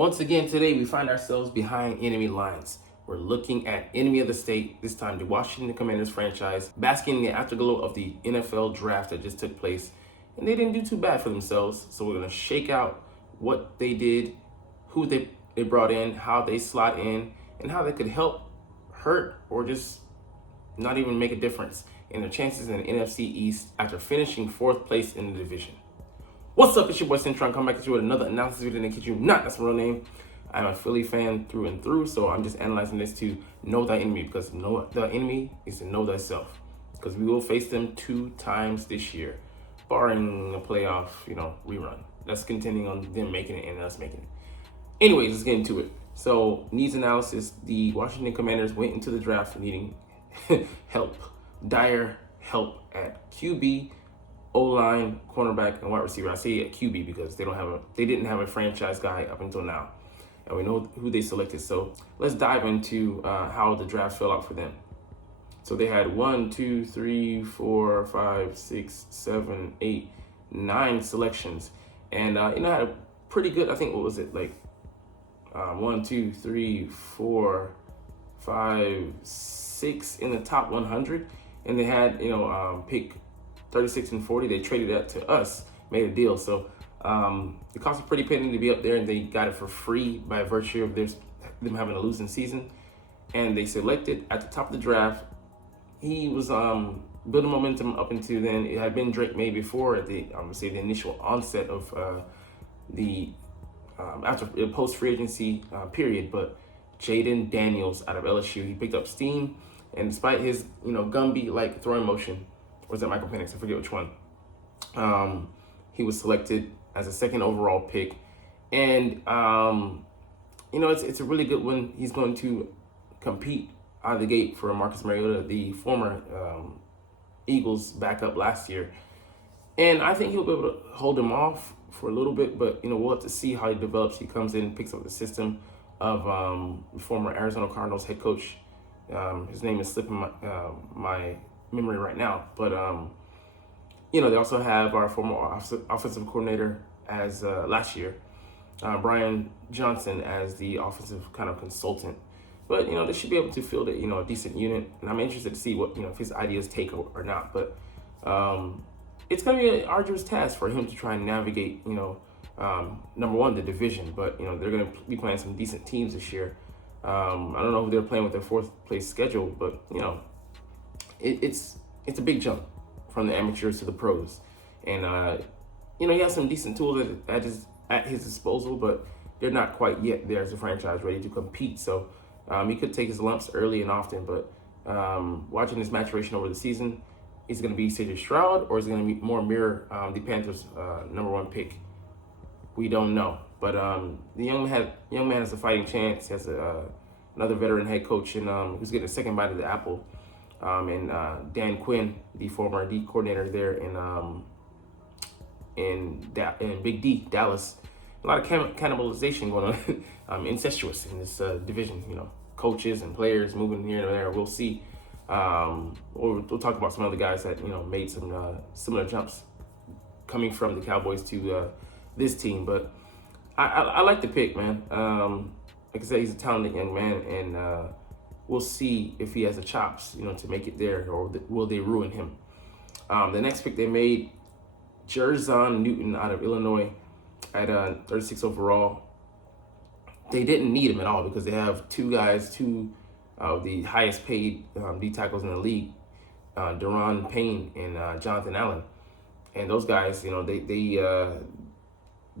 Once again today, we find ourselves behind enemy lines. We're looking at enemy of the state, this time the Washington Commanders franchise, basking in the afterglow of the NFL draft that just took place. And they didn't do too bad for themselves, so we're going to shake out what they did, who they brought in, how they slot in, and how they could help, hurt, or just not even make a difference in their chances in the NFC East after finishing fourth place in the division. What's up, it's your boy Cintron, come back at you with another analysis video that kid you not, that's my real name. I'm a Philly fan through and through, so I'm just analyzing this to know thy enemy, because know the enemy is to know thyself. Because we will face them 2 times this year, barring a playoff, rerun. That's contending on them making it and us making it. Anyways, let's get into it. So, needs analysis. The Washington Commanders went into the draft needing help, dire help at QB, O-line, cornerback, and wide receiver. I say at QB because they didn't have a franchise guy up until now, and we know who they selected. So let's dive into how the draft fell out for them. So they had 1, 2, 3, 4, 5, 6, 7, 8, 9 selections, and had a pretty good. I think what was it like? 1, 2, 3, 4, 5, 6 in the top 100, and they had pick 36 and 40. They traded that to us, made a deal. So it cost a pretty penny to be up there, and they got it for free by virtue of them having a losing season. And they selected at the top of the draft. He was building momentum up until then. It had been Drake May before at the initial onset of the after post free agency period. But Jaden Daniels out of LSU, he picked up steam, and despite his Gumby like throwing motion. Or was that Michael Penix? I forget which one. He was selected as a 2nd overall pick. And, it's a really good one. He's going to compete out of the gate for Marcus Mariota, the former Eagles backup last year. And I think he'll be able to hold him off for a little bit, but, we'll have to see how he develops. He comes in and picks up the system of former Arizona Cardinals head coach. His name is slipping my memory right now, but they also have our former offensive coordinator as last year, Brian Johnson, as the offensive kind of consultant. But they should be able to field it, a decent unit, and I'm interested to see what if his ideas take or not. But it's going to be an arduous task for him to try and navigate, number one, the division, but they're going to be playing some decent teams this year. I don't know who they're playing with their 4th place schedule, but it's a big jump from the amateurs to the pros, and he has some decent tools at his disposal, but they're not quite yet there as a franchise ready to compete. So he could take his lumps early and often, but watching his maturation over the season, is it going to be C.J. Stroud, or is it going to be more mirror the Panthers' number 1 pick? We don't know, but the young man has a fighting chance. He has another veteran head coach, and who's getting a second bite of the apple. And Dan Quinn, the former D coordinator there in Big D, Dallas. A lot of cannibalization going on, incestuous in this division. Coaches and players moving here and there. We'll see. We'll talk about some other guys that made some similar jumps coming from the Cowboys to this team. But I like the pick, man. Like I said, he's a talented young man, and we'll see if he has the chops, to make it there, or will they ruin him? The next pick they made, Jerzon Newton out of Illinois at 36 overall. They didn't need him at all because they have 2 of the highest paid D tackles in the league, Deron Payne and Jonathan Allen. And those guys, they're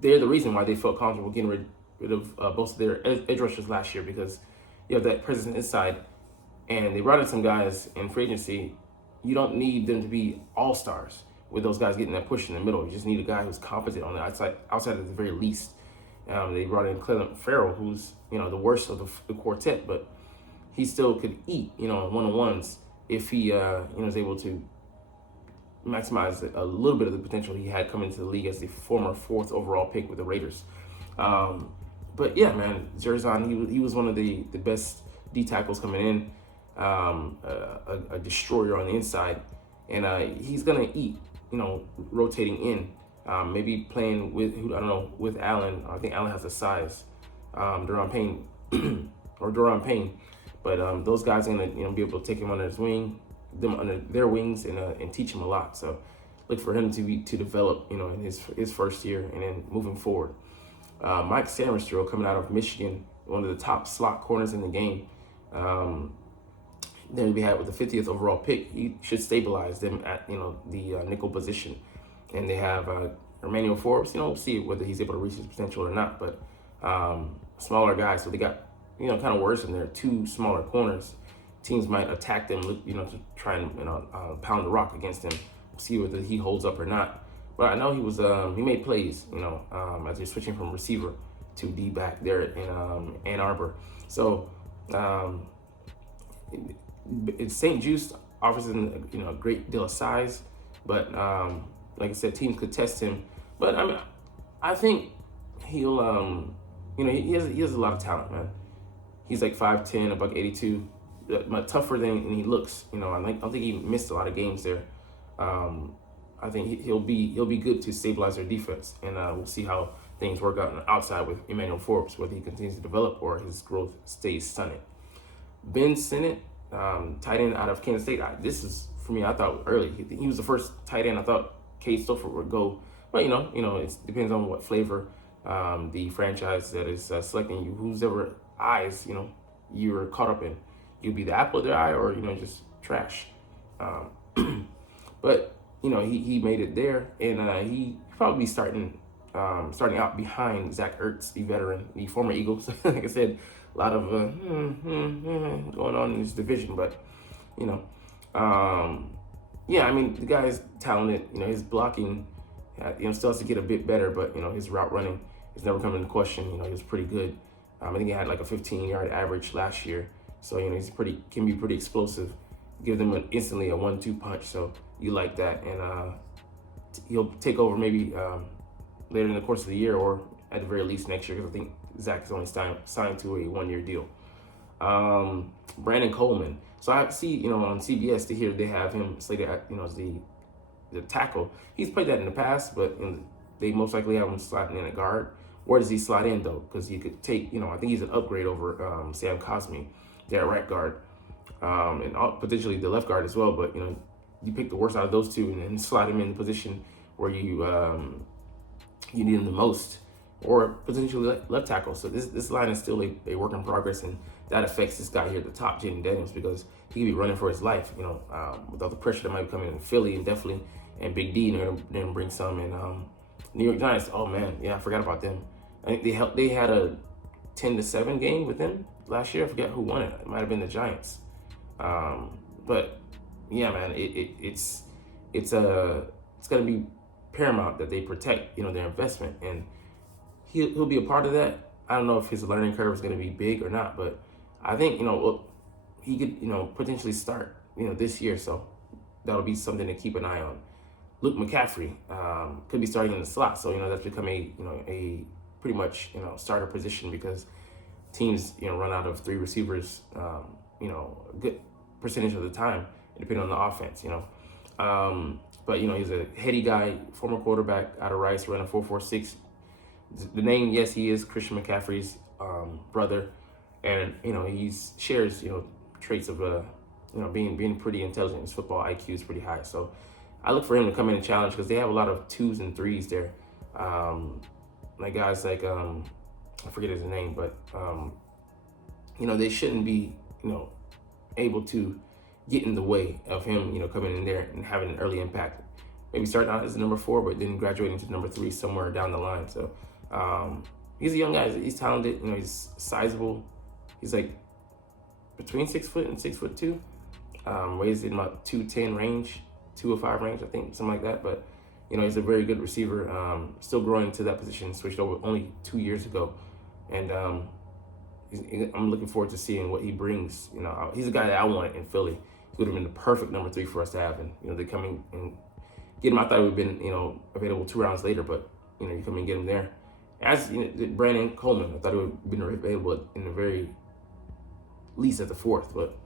the reason why they felt comfortable getting rid of both of their edge rushers last year, because you have that presence inside, and they brought in some guys in free agency. You don't need them to be all-stars with those guys getting that push in the middle. You just need a guy who's competent on the outside at the very least. They brought in Clelin Ferrell, who's the worst of the quartet, but he still could eat one-on-ones if he is able to maximize a little bit of the potential he had coming into the league as the former 4th overall pick with the Raiders. But yeah, man, Jerzon, he was one of the best D tackles coming in, a destroyer on the inside, and he's gonna eat, rotating in, maybe playing with Allen. I think Allen has the size Duron Payne, or Duron Payne. But those guys are gonna be able to take him under his wing, them under their wings, and teach him a lot. So look for him to develop in his first year and then moving forward. Mike Sainristil coming out of Michigan, one of the top slot corners in the game. Then we had with the 50th overall pick, he should stabilize them at the nickel position. And they have Emmanuel Forbes. We'll see whether he's able to reach his potential or not. But smaller guys, so they got kind of worse, and they're two smaller corners. Teams might attack them, to try and pound the rock against him, see whether he holds up or not. But I know he made plays, as he's switching from receiver to D back there in Ann Arbor. So it's St. Jude offers him a great deal of size, but like I said, teams could test him. But I mean, I think he'll he has a lot of talent, man. He's like 5'10", a buck 82, but tougher than he looks. I don't think he missed a lot of games there. I think he'll be good to stabilize their defense, and we'll see how things work out on the outside with Emmanuel Forbes, whether he continues to develop or his growth stays stunted. Ben Sinnott, tight end out of Kansas State. This is, for me, I thought early. He was the first tight end I thought Cade Stover would go. But, it depends on what flavor the franchise that is selecting you, whose ever eyes, you're caught up in. You'll be the apple of their eye or, just trash. But, he made it there, and he probably be starting out behind Zach Ertz, the veteran, the former Eagles. Like I said, a lot of going on in this division, but yeah, I mean, the guy is talented. His blocking, still has to get a bit better, but his route running is never coming into question. He was pretty good. I think he had like a 15-yard average last year, so he's can be pretty explosive. Give them instantly a 1-2 punch, so you like that, and he'll take over maybe later in the course of the year, or at the very least next year, because I think Zach is only signed to a 1-year deal. Brandon Coleman. So I see, on CBS to hear they have him slated at, as the tackle. He's played that in the past, but they most likely have him sliding in at guard. Where does he slide in though? Because he could take, I think he's an upgrade over Sam Cosmi, their right guard, and potentially the left guard as well. But you pick the worst out of those two and then slide him in the position where you need him the most, or potentially left tackle. So this line is still a work in progress, and that affects this guy here at the top, Jaden Daniels, because he could be running for his life, with all the pressure that might be coming in Philly and definitely, and Big D, and then bring some in New York Giants. Oh man, yeah, I forgot about them. I think they had a 10-7 game with them last year. I forget who won it. It might have been the Giants. But yeah, man, it's gonna be paramount that they protect their investment, and he'll be a part of that. I don't know if his learning curve is going to be big or not, but I think he could potentially start this year, so that'll be something to keep an eye on. Luke McCaffrey could be starting in the slot, so that's become a pretty much starter position, because teams run out of 3 receivers a good percentage of the time, depending on the offense. But he's a heady guy, former quarterback out of Rice, running 4.46. The name, yes, he is Christian McCaffrey's brother, and he shares traits of being pretty intelligent. His football IQ is pretty high, so I look for him to come in and challenge, because they have a lot of 2s and 3s there. Like guys like I forget his name, but they shouldn't be able to get in the way of him coming in there and having an early impact. Maybe starting out as a number 4, but then graduating to number 3 somewhere down the line. So he's a young guy. He's talented. He's sizable. He's like between 6 foot and 6'2". Weighs in about 210 range, 205 range, I think, something like that. But he's a very good receiver. Still growing into that position. Switched over only 2 years ago, and I'm looking forward to seeing what he brings. He's a guy that I wanted in Philly. He would have been the perfect number 3 for us to have, and they come in and get him. I thought it would have been available 2 rounds later, but you come and get him there. As Brandon Coleman, I thought it would have been available in the very least at the 4th, but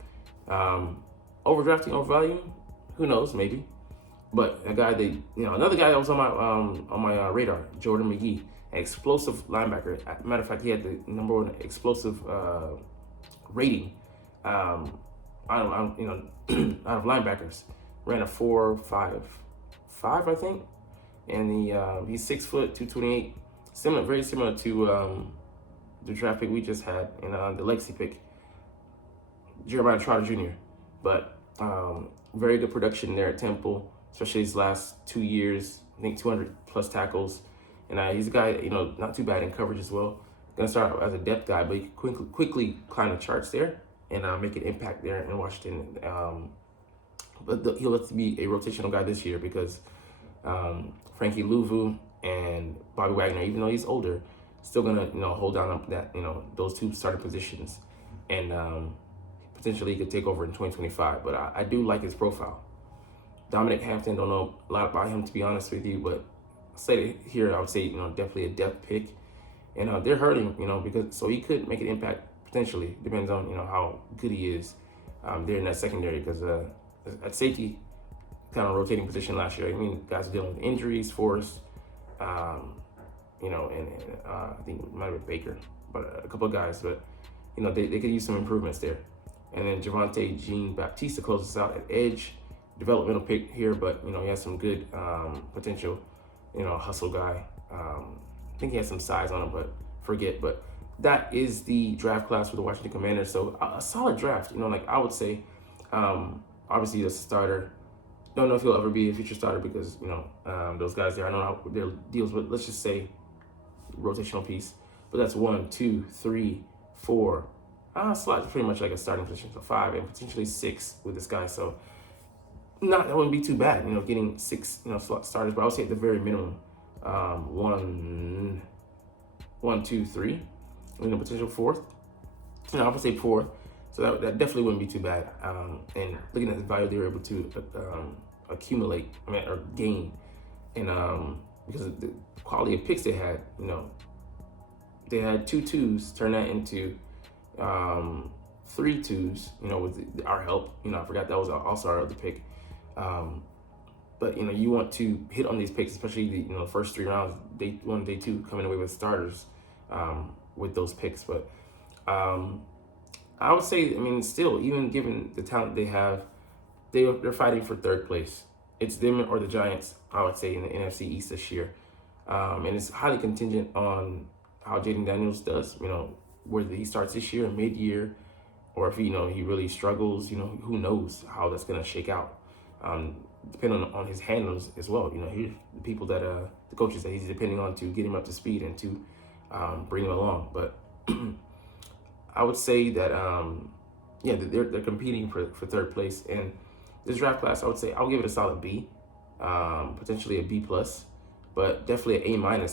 overdrafting, overvaluing, who knows, maybe. But a guy another guy that was on my radar, Jordan McGee. an explosive linebacker. Matter of fact, he had the number one explosive rating out of linebackers. Ran a 4.55, I think, and he's 6 foot 228. Very similar to the draft pick we just had and the legacy pick, Jeremiah Trotter Jr. But very good production there at Temple, especially his last 2 years. I think 200 plus tackles, and he's a guy, not too bad in coverage as well. Gonna start out as a depth guy, but he could quickly climb the charts there and make an impact there in Washington. But he'll have to be a rotational guy this year because Frankie Louvu and Bobby Wagner, even though he's older, still gonna hold down that those two starting positions, and potentially he could take over in 2025. But I do like his profile. Dominic Hampton, don't know a lot about him, to be honest with you, but I would say definitely a depth pick, and they're hurting because so he could make an impact potentially. Depends on how good he is there in that secondary, because at safety, kind of rotating position last year. I mean, guys are dealing with injuries, Forrest, and I think it might have been Baker, but a couple of guys, but they could use some improvements there. And then Javonte Jean-Baptiste closes out at edge, developmental pick here, but he has some good potential, hustle guy. I think he has some size on him, but that is the draft class for the Washington Commanders. So a solid draft, I would say, obviously as a starter. Don't know if he'll ever be a future starter because those guys there, I don't know how their deals, but let's just say rotational piece. But that's 1, 2, 3, 4. Slot pretty much like a starting position for 5 and potentially 6 with this guy. So that wouldn't be too bad, getting 6 slot starters. But I would say at the very minimum, 1, 2, 3, and potential 4th. I would say 4. So that definitely wouldn't be too bad. And looking at the value they were able to accumulate, or gain, and because of the quality of picks they had, they had 2 2s, turn that into 3 2s, with our help. I forgot that was also our other pick. But you want to hit on these picks, especially the first 3 rounds, day 1, day 2, coming away with starters with those picks. But I would say, still, even given the talent they have, they're fighting for 3rd place. It's them or the Giants, I would say, in the NFC East this year. And it's highly contingent on how Jaden Daniels does, whether he starts this year, mid-year, or if, he really struggles, who knows how that's going to shake out. Depending on his handlers as well. The people that, the coaches that he's depending on to get him up to speed and to bring him along. But I would say that, they're competing for 3rd place. And this draft class, I would say I'll give it a solid B, potentially a B+, but definitely an A-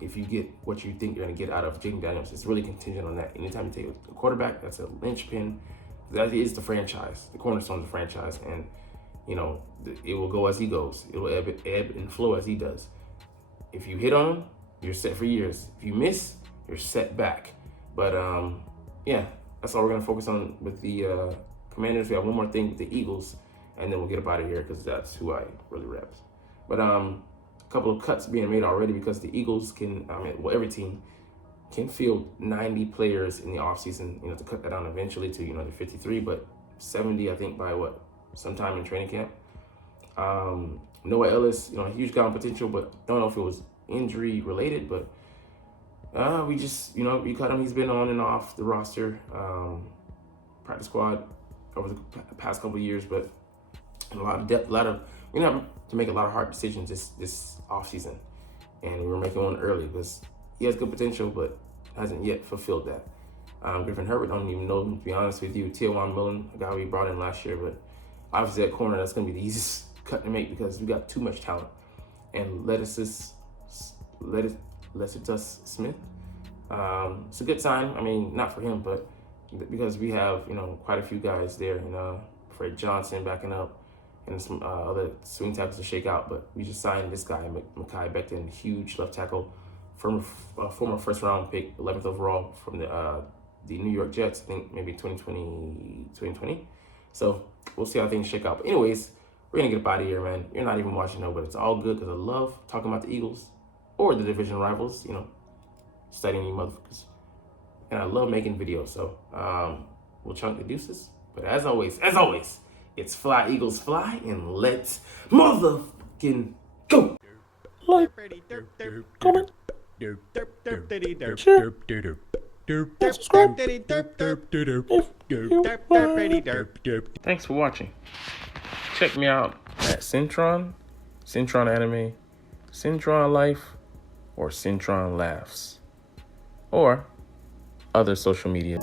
if you get what you think you're going to get out of Jaden Daniels. It's really contingent on that. Anytime you take a quarterback, that's a linchpin. That is the franchise, the cornerstone of the franchise. And, it will go as he goes. It will ebb and flow as he does. If you hit on him, you're set for years. If you miss, you're set back. But, that's all we're going to focus on with the Commanders. We have one more thing with the Eagles, and then we'll get up out of here because that's who I really reps. But a couple of cuts being made already because the Eagles can, every team can field 90 players in the offseason, to cut that down eventually to, the 53, but 70, I think, by sometime in training camp. Noah Ellis, huge guy on potential, but don't know if it was injury related, but we just, we cut him. He's been on and off the roster, practice squad over the past couple of years, but a lot of depth, we have to make a lot of hard decisions this offseason, and we were making one early because he has good potential, but hasn't yet fulfilled that. Griffin Herbert, don't even know him, to be honest with you. Tiawan Millen, a guy we brought in last year, but obviously at corner, that's going to be the easiest cut to make because we got too much talent. And Lecitus Smith, it's a good sign. Not for him, but because we have, quite a few guys there, Fred Johnson backing up and some other swing tackles to shake out. But we just signed this guy, Mekhi Becton, huge left tackle, former 1st round pick, 11th overall from the New York Jets, I think maybe 2020. So we'll see how things shake out. But anyways, we're going to get up out of here, man. You're not even watching, but it's all good because I love talking about the Eagles or the division rivals. studying you motherfuckers. And I love making videos, so we'll chunk the deuces. But as always, it's fly, Eagles, fly, and let's motherfucking go. Like, comment, share, and subscribe if you like. Thanks for watching. Check me out at Cintron, Cintron Anime, Cintron Life, or Cintron Laughs, or other social media.